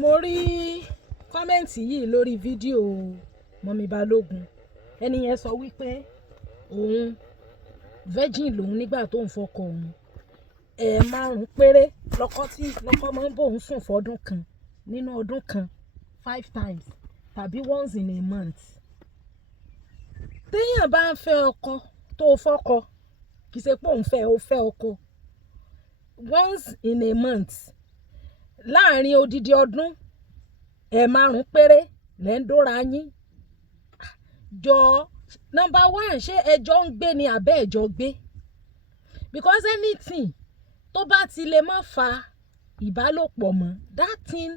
mo rí kọ́mẹ́ǹtì yìí lórí fídíò mọ́mí Balógun. Ẹni yẹn sọ wípé òun virgin lòun nígbà tó ń fọkọ òun. 5 péré lọ́kọ máa ń bò ń sùn fọ́dún kan nínú ọdún kan 5 times tàbí once in a month. Téèyàn bá ń fẹ́ ọkọ tó fọ́kọ kì í ṣe pé òun fẹ́ ọkọ once in a month láàrin odidi ọdún 5 péré lẹ́ ń dóra yín. Jọ number 1 ṣé ẹjọ́ ń gbé ni àbẹ́ ẹjọ́ gbé? Because anything tó bá ti lè má fa ìbálòpọ̀ mọ́, that thing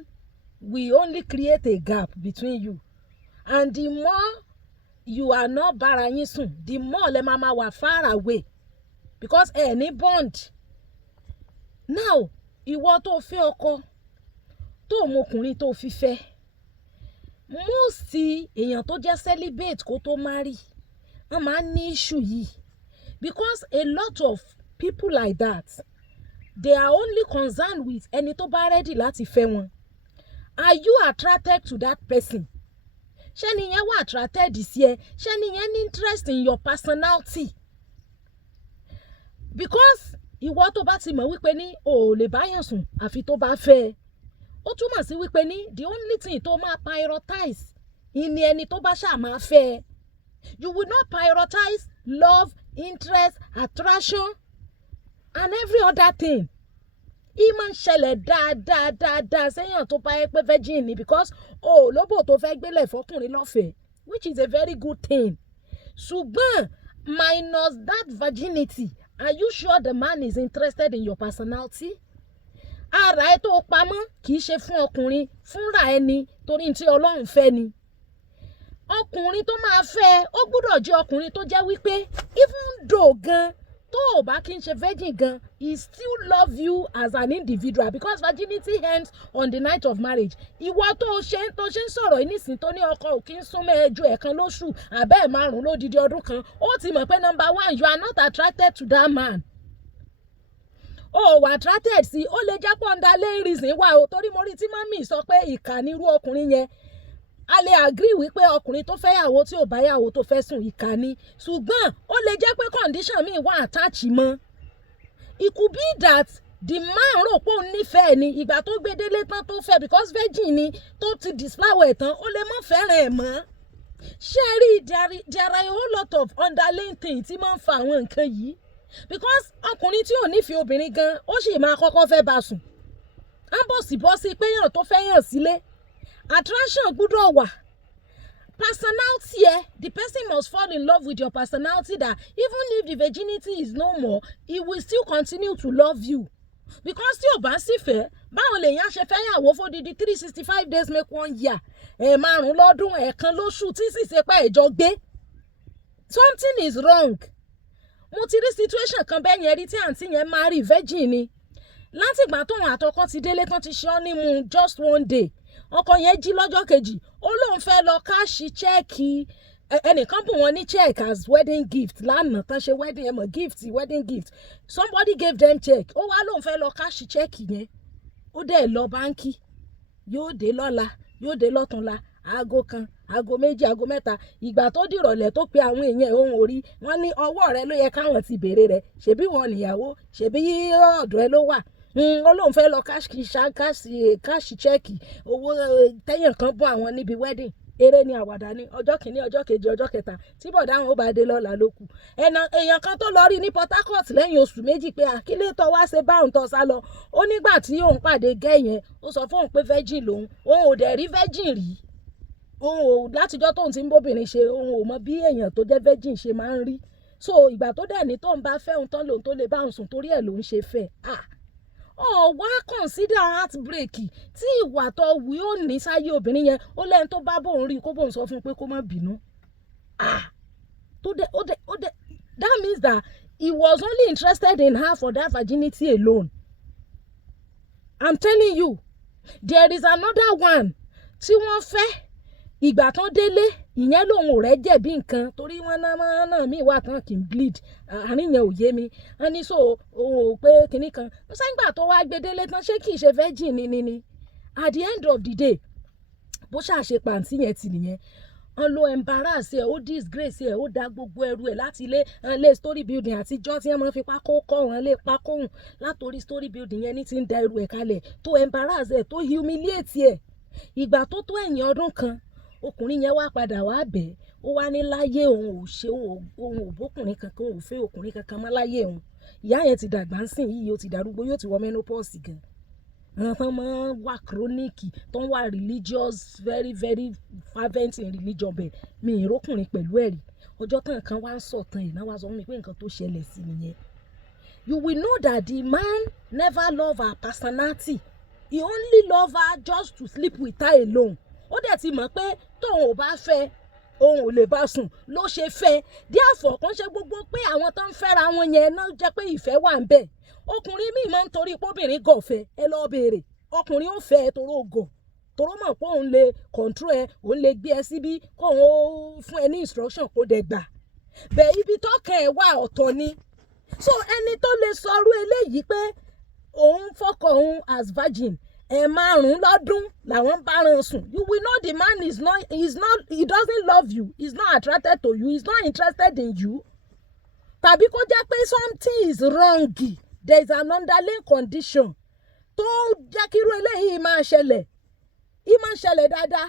will only create a gap between you, and the more you are not bára yín sùn, the more lẹ máa wà far away because ẹ ní bond. Now ìwọ tó fẹ́ ọkọ tó mọkùnrin tó fi fẹ́, most èèyàn tó jẹ́ celibate kó tó marry wọ́n máa ń ní issue yìí because a lot of people like that, they are only concerned with ẹni tó bá ready láti fẹ́ wọn. Are you attracted to that person? Ṣé ni yẹn wà attracted sí ẹ? Ṣé ni yẹn ní interest in your personality? Because ìwọ tó bá ti mọ̀ wípé ní o ò lè báyàn sùn àfi tó bá fẹ́ ẹ, ó túmọ̀ sí wípé ní the only thing tó máa prioritize ni ẹni tó bá ṣáà máa fẹ́ ẹ. You will not prioritize love, interest, attraction and every other thing. Ìmọ̀ ń ṣẹlẹ̀ dáadáa sẹ́yìn tó bá yẹ pé virgin ni because lóbò tó fẹ́ gbélé fọkùnrin lọ́fẹ̀ẹ́, which is a very good thing. Ṣùgbọ́n minus that virginity, are you sure the man is interested in your personality? Ara ẹ tó pamọ́ kì í ṣe fún ọkùnrin, fúnra ẹni torí tí Ọlọ́run fẹ́ ni. Ọkùnrin tó máa fẹ́ ó gbọ́dọ̀ jẹ́ ọkùnrin tó jẹ́ wípé even though gan tó o bá kí n ṣe virgin gan, he still love you as an individual because virginity ends on the night of marriage. Ìwọ tó ṣe ń sọ̀rọ̀ nísìn tó ní ọkọ ò kí ń súnmọ́ ẹjọ́ ẹ̀kan lóṣù àbẹ́ 5 lódidi ọdún kan, ó ti mọ̀ pé number 1 you are not attracted to that man. Wà attracted sí, ó lè jẹ́ pé underlying reason wà o, torí mo rí tí mọ́mì sọ pé ìkà ni irú ọkùnrin yẹn. A lè agree wípé ọkùnrin tó fẹ́ yàwó tí ò bá yàwó tó fẹ́ sùn ìkà ni, ṣùgbọ́n ó lè jẹ́ pé condition míì wà attach mọ́. It could be that the man rò pé òun nífẹ̀ẹ́ ni ìgbà tó gbé délé tán tó fẹ́ because virgin ni tó ti disflower tán ó lè má fẹ́ràn ẹ̀ mọ́. Ṣé rí there are a whole lot of underlying things tí máa ń fa àwọn nǹkan yìí because ọkùnrin tí ò nífẹ̀ẹ́ obìnrin gan ó sì máa kọ́kọ́ fẹ́ bá sùn. À ń bọ̀sibọ́sí pé yàn tó fẹ́ yàn sílé. Attraction gbọ́dọ̀ wà. Personality the person must fall in love with your personality, that even if the virginity is no more, he will still continue to love you. Because tí o bá sì fẹ́, báwo lèèyàn ṣe fẹ́ yàwó fódìdí 365 days make 1 year, 5 lọ́dún, 1 lóṣù tí sì ṣe pé ẹjọ́ gbé. Something is wrong. Mo ti rí situation kan bẹ́ẹ̀ yẹn rí tí àǹtí yẹn marry virgin ni. Látìgbà tóun àtọkọ ti délé tán ti ṣe honeymoon just 1 day. Ọkọ yẹn jí lọ́jọ́ kejì ó lóun fẹ́ lọ káàṣì chẹ́ẹ̀kì ẹnìkan bùn wọn ní check as wedding gift lánàá tán ṣe wedding wedding gift, somebody gave them check, ó wá lóun fẹ́ lọ káàṣì chẹ́ẹ̀kì yẹn. Ó dẹ̀ lọ báńkì, yóò dé lọ́la yóò dé lọ́túnla, aago 1, aago 2, aago 3, ìgbà tó dìrọ̀lẹ́ tó pe àwọn èèyàn òun ò rí, wọ́n ní ọwọ́ rẹ ló yẹ káwọn ti béèrè rẹ̀, ṣebí wọn nìyàwó, ṣebí ọ̀dọ̀ ẹ ló wà. Ó lóun fẹ́ lọ káàṣì chẹ́ẹ̀kì owó tẹ́yàn kan bọ́ àwọn níbi wedding. Eré ni àwàdà ní ọjọ́ 1, ọjọ́ 2, ọjọ́ 3 tí bọ̀dá àwọn ó bá dé lọ́la ló kù. Èèyàn kan tó lọ rí ní Port Harcourt lẹ́yìn oṣù méjì pé àkílẹ̀ tó wá ṣe báwọn tó sá lọ. Ó nígbà tí òun pàdé gẹ́yẹn ó sọ fóun pé virgin lòun, òun ò dẹ̀ rí virgin rí. Òun ò látijọ́ tóun ti ń bóbìnrin ṣe, òun ò mọ bí èèyàn tó jẹ́ virgin ṣe máa ń rí. So ìgbà tó dẹ̀ ní tóun bá fẹ́ òun tán lòun tó lè bá òun sùn torí ẹ̀ lòun ṣe fẹ́. Wá consider heartbreak tí ìwà tó wù ó ní sáyé obìnrin yẹn. Ó lẹ́yìn tó bá bóun rí kó bóun sọ fún pé kó má bínú. That means that he was only interested in her for that virginity alone. I'm telling you, there is another one tí wọ́n fẹ́ ìgbà tán délé ìyẹn lòun ò rẹ́ jẹ̀bi nǹkan torí wọ́n náà mí wà tán kì í bleed, àárín yẹn ò yé mi. Wọ́n ní so òun ò pé kinní kan sẹ́yìngbà tó wá gbé délé tán ṣé kì í ṣe virgin ni at the end of the day bó ṣáà ṣe pàǹtí yẹn ti nìyẹn wọ́n lo embarrass ẹ̀ ó disgrace ẹ̀ ó da gbogbo ẹrù ẹ̀ láti ilé story building àtijọ́ tí wọ́n máa fi pákó kọ́ wọn lé pákó hùn látòrí story building yẹn ní ti ń da ẹrù ẹ̀ kalẹ̀ tó embarrass ẹ̀ tó humiliate ẹ̀ ìgbà tó tó ẹ̀yìn ọdún kan ọkùnrin yẹn wá padà wá bẹ̀ ó wá ní láyé òun ò bókùnrin kankan òun ò fẹ́ ọkùnrin kankan mọ́ láyé òun ìyá yẹn ti dàgbà ń sìn yìí ó ti darúgbó yóò ti wọ menopause gan àwọn kan máa ń wà chronic tó ń wà religious very very fervent in religion bẹ́ẹ̀ mi ìrókùnrin pẹ̀lú ẹ̀rí ọjọ́ tán kan wá ń sọ̀tàn ẹ̀ náà wá sọ fún mi pé nǹkan tó ṣẹlẹ̀ sí nìyẹn. You will know that the man never love her personality, he only love her just to sleep with her alone. Ó dẹ̀ ti mọ̀ pé tóun ò bá fẹ́ òun ò lè bá sùn ló ṣe fẹ́ therefore kàn ṣe gbogbo pé àwọn tó ń fẹ́ra wọn yẹn náà jẹ́ pé ìfẹ́ wà ń bẹ̀. Ọkùnrin míì máa ń torí pọ́bìnrin gọ̀fẹ́ ẹ lọ́ọ́ béèrè ọkùnrin ó fẹ́ ẹ toró gọ̀ toró mọ̀ pé òun lè control ẹ òun lè gbé ẹ síbí kóun ó fún ẹ ní instruction kó dẹ̀ gbà bẹ́ẹ̀ ibi tọ́kàn ẹ̀ wà ọ̀tọ̀ ni. So ẹni tó lè sọrú eléyìí pé òun fọkọ òun as virgin ẹ̀ 5 lọ́dún làwọn bá rán sùn you will know the man he doesn't love you, he's not attracted to you, he's not interested in you. Tàbí kó jẹ́ pé something is wrong, there is an underlying condition tó jẹ́ kí irú eléyìí máa ṣẹlẹ̀ dáadáa.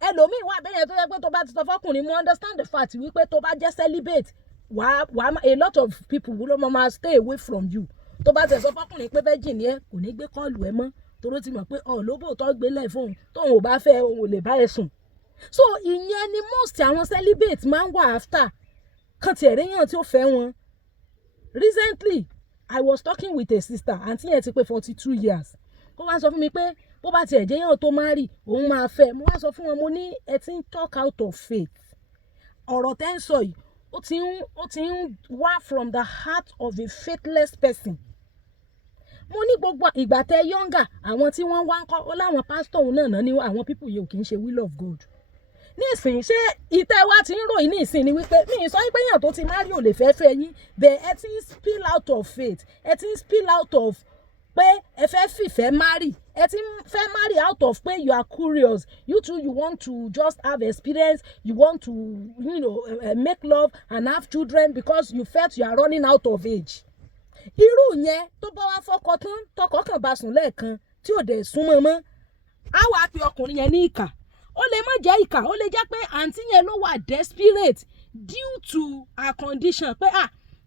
Ẹlòmíì wà bẹ́yẹn tó yẹ pé tó bá ti sọ fọkùnrin mo understand the fact wípé tó bá jẹ́ celibate a lot of people ló máa stay away from you. Tó bá ti sọ fọkùnrin pé virgin ni ẹ kò ní gbé kọ́ọ̀lù ẹ mọ́ toró ti mọ̀ pé lóbò tó gbélé fóun tóun ò bá fẹ́ òun ò lè bá ẹ sùn. So ìyẹn ni most àwọn celibate máa ń wà after kan tiẹ̀ réyàn tí ó fẹ́ wọn. Recently I was talking with a sister àǹtí yẹn ti pé 42 years ó wá sọ fún mi pé bó bá tiẹ̀ jẹ́ yàn tó marry òun máa fẹ́. Mo wá sọ fún wọn mo ní ẹ ti ń talk out of faith. Ọ̀rọ̀ tẹ́ ń sọ yìí ó ti ń wá from the heart of a faithless person. Mo ní gbogbo ìgbà tẹ́ younger àwọn tí wọ́n wá ń kọ́ ó láwọn pastor òun náà ní àwọn people yìí ò kì í ṣe will of God. Nísìnyí ṣé ìtẹ́ wa ti ń ròyìn nísìnyí ni wípé mi ì sọ pé èèyàn tó ti marry ò lè fẹ́ yín bẹ́ẹ̀ ẹ ti ń spill out of faith ẹ ti ń spill out of pé ẹ fẹ́ fìfẹ́ marry ẹ ti ń fẹ́ marry out of pé you are curious you too you want to just have experience you want to make love and have children because you felt you are running out of age. Irú yẹn tó bá wá fọ́kọ tán tọkọ kàn bá sùn lẹ́ẹ̀kan tí ò dẹ̀ súnmọ́ mọ́ á wàá pe ọkùnrin yẹn ní ìkà. Ó lè má jẹ́ ìkà ó lè jẹ́ pé àǹtí yẹn ló wà desperate due to her condition pé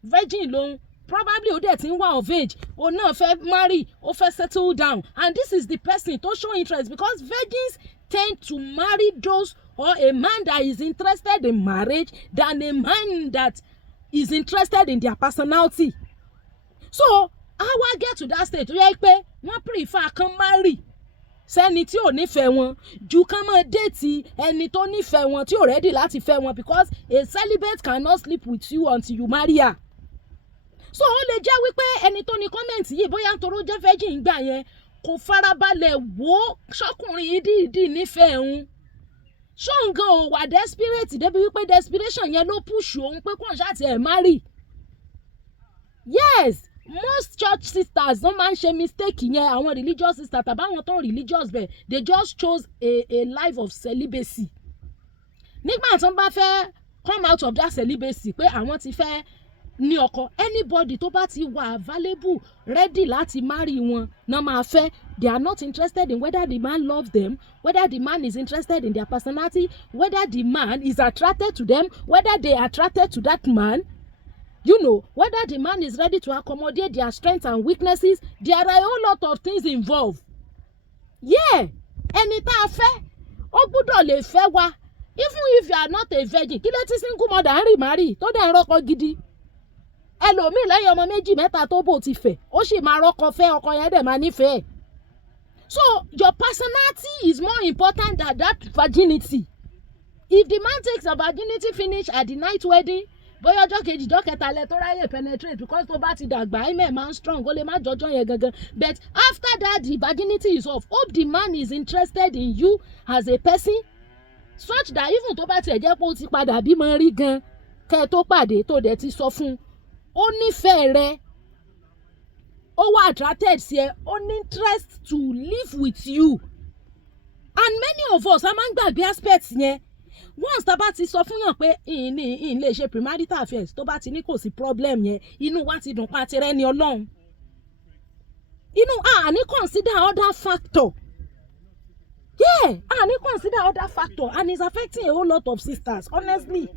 virgin lòun probably ó dẹ̀ ti ń wá of age òun náà fẹ́ marry ó fẹ́ settle down and this is the person to show interest because virgins tend to marry those or a man that is interested in marriage than a man that is interested in their personality. So how I get to that stage tó yẹ pé wọ́n prefer kan marry sẹ́ni tí ò nífẹ̀ẹ́ wọn ju kán máa déètì ẹni tó nífẹ̀ẹ́ wọn tí ò rẹ́dì láti fẹ́ wọn because a celibate cannot sleep with you until you marry her. So ó lè jẹ́ wípé ẹni tó ní kọ́mẹ̀ntì yìí bóyá nítorí ó jẹ́ virgin gbà yẹn kò farabalẹ̀ wò ṣọ́kùnrin yìí dìídì nífẹ̀ẹ́ òun ṣóǹgàn ò wà desperate débi wípé desperation yẹn ló push òun pé kò ń ṣàtì ẹ̀ marry. Yes, most church sisters don't máa ń ṣe mistake yẹn àwọn religious sisters tàbí àwọn tó religious bẹ́ẹ̀ they just chose a life of celibacy. Nígbà tí wọ́n bá fẹ́ come out of that celibacy pé àwọn ti fẹ́ ní ọkọ anybody tó bá ti wà available ready láti marry wọn náà máa fẹ́. They are not interested in whether the man loves them, whether the man is interested in their personality, whether the man is attracted to them, whether they are attracted to that man. Whether the man is ready to accommodate their strengths and weaknesses. There are a whole lot of things involved. Yeah, ẹni tá a fẹ́ ó gbọ́dọ̀ lè fẹ́ wa even if you are not a virgin. Kí ló ti single mother ń remarry tó dẹ̀ ń rọ́kọ gidi. Ẹlòmíì lẹ́yìn ọmọ 2 mẹ́ta tó bò ti fẹ́ ó sì máa rọ́kọ fẹ́ ọkọ yẹn dẹ̀ máa nífẹ̀ẹ́. So your personality is more important than that virginity. If the man takes a virginity finish at the night wedding bóyá ọjọ́ kejì ọjọ́ kẹta lẹ tó ráyè penetrate because tó bá ti dàgbà ẹ̀mẹ̀ máa ń strong ó lè má jọjọ́ yẹn gangan but after that the virginity is off. Hope the man is interested in you as a person such that even tó bá tiẹ̀ jẹ́ pé ó ti padà bímọ rí gan kẹ́ ẹ tó pàdé tó dẹ̀ ti sọ fún ó nífẹ̀ẹ́ rẹ ó wà attracted sí ẹ, ó ní interest to live with you. And many of us a máa ń gbàgbé aspect yẹn. Once tá bá ti sọ fún yàn pé in lè ṣe premarital affairs, tó bá ti ní kò sí problem yẹn, inú wa ti dùn pa ti rẹ́ ni Ọlọ́run. Ní consider other factor. Yeah, ní consider other factor, and it's affecting a whole lot of sisters, honestly.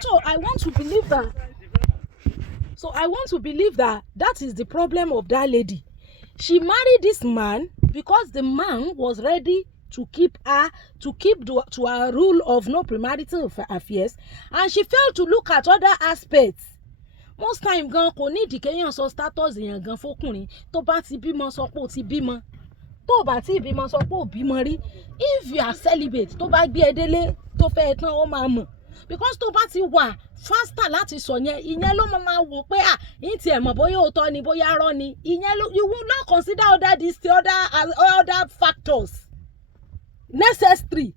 So I want to believe that that is the problem of that lady. She married this man because the man was ready to keep to her rule of no premarital affairs, and she failed to look at other aspects. Most time gan kò ní ìdíkẹ́yàn sọ status èèyàn gan fókùnrin tó bá ti bímọ sọ pé ó ti bímọ, tó bá ti bímọ sọ pé ó bímọ rí. If you are celibate, tó bá gbé ẹ délé tó fẹ́ ẹ tán ó máa mọ̀, because tó bá ti wà faster láti sọ yẹn, ìyẹn ló máa wò pé yín tiẹ̀ mọ̀ bóyá òótọ́ ni bóyá irọ́ ni, ìyẹn ló, you will not consider other factors necessary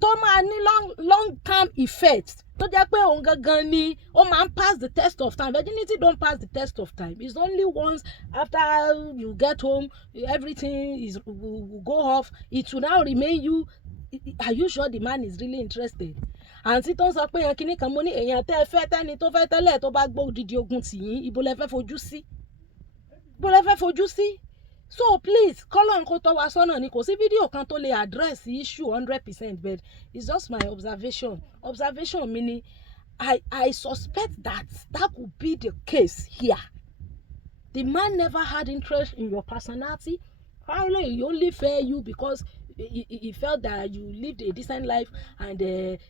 tó máa ní long term effects, tó jẹ́ pé òun gangan ni ó máa ń pass the test of time. Virginity don't pass the test of time. It's only once after you get home, everything will go off. It will now remain you. Are you sure the man is really interested? Àǹtí tó ń sọ pé Kini kan mo ní èèyàn tẹ́ ẹ fẹ́ tẹ́ni tó fẹ́ tẹ́lẹ̀ tó bá gbọ́ odidi ogun tì yín, ibo lẹ fẹ́ fojú sí? So please, kọ́lọ́n kó tọ́ wa sọ́nà ni, kò sí fídíò kan tó lè address the issue 100%, but it's just my observation mi ni. I suspect that could be the case here. The man never had interest in your personality. Probably he only fair you because he felt that you lived a decent life, and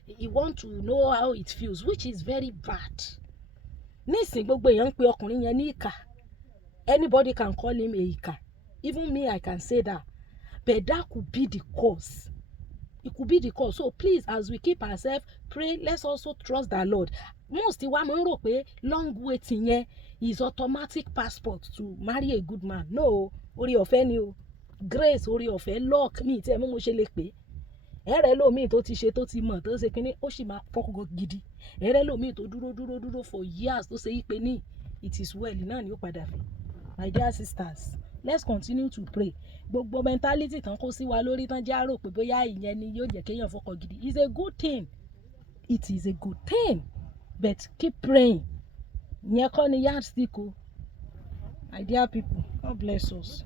he want to know how it feels, which is very bad. Nísìn gbogbo èèyàn ń pe ọkùnrin yẹn ní ìkà. Anybody can call him a ìkà. Even me, I can say that. But that could be the cause. It could be the cause. So please, as we keep ourselves, pray, let's also trust the Lord. Most wa máa ń rò pé long waiting yẹn is automatic passport to marry a good man. No, orí ọ̀fẹ́ ni o. Grace, orí ọ̀fẹ́, luck, mi tí ẹ mọ̀ mo ṣe lè pè. Ẹ̀rẹ́ lómi tó ti ṣe tó ti mọ̀ tó ṣe kíní ó sì máa fọ́kọ̀ gidi. Ẹ̀rẹ́ lómi tó dúró for years tó ṣe yí pé ní it is well náà ni ó padà fi. My dear sisters, let's continue to pray. Gbogbo mentality tán kó sí wa lórí tán já rò pé bóyá ìyẹn ni yóò jẹ́ kéèyàn fọ́kọ gidi. It's a good thing. It is a good thing. But keep praying. Ìyẹn kọ́ ni yardstick o. My dear people, God bless us.